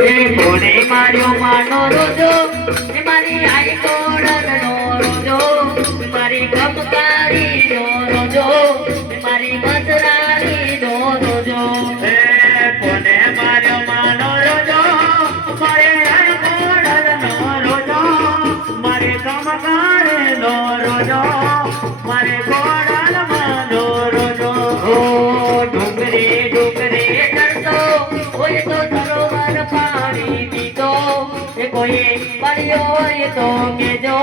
એ કોને માર્યો માનો રોજો એ મારી આઈ કોડલનો રોજો મારી કમકારી નો રોજો મારી મસરાની નો રોજો એ કોને માર્યો માનો રોજો મારે આઈ કોડલનો રોજો મારે કમકારે નો રોજો મારે કોડલમાંનો રોજો ઓ ડુંગરે ડુંગરે ચડતો હોય તો સરોવર પાણી પીતો એ કોઈ મળ્યો હોય તો કેજો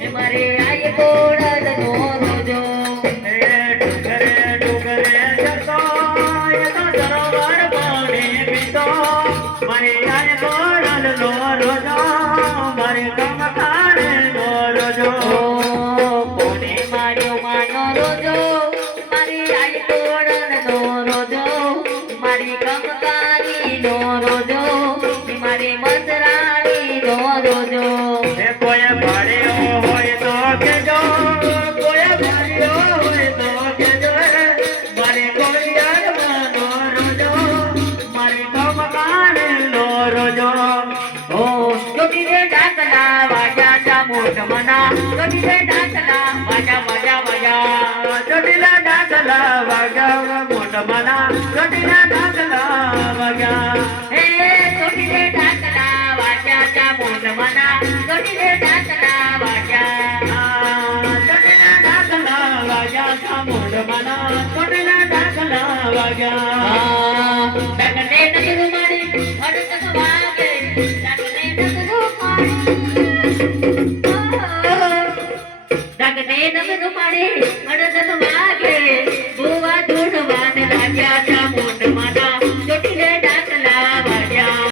એ મારે આઈ કોડલનો રોજો ડુંગરે ડુંગરે જતો એ તો સરોવર પાણી પીતો મારે આય કોડલનો રોજો મારે કમકારેનો રોજો કોને માર્યો માનો રોજો મારી આઈ કોડલનો રોજો મારી કમકારીનો રોજો મારી મસરાણીનો રોજો એ કોઈ ભાડ્યો હોય તો કેજો કોઈ ભાડ્યો હોય તો કેજો મારે કોડિયાળમાંનો રોજો મારે કમકારેનો રોજો ઓ ચોટીલે ડાકલા વાજા ચામુંડ મના ચોટીલે ડાકલા વાજા વાજા વાજા ચોટીલા ડાકલા વાગ્યા મોઢ મના ચોટીલા ડાકલા વાગ્યા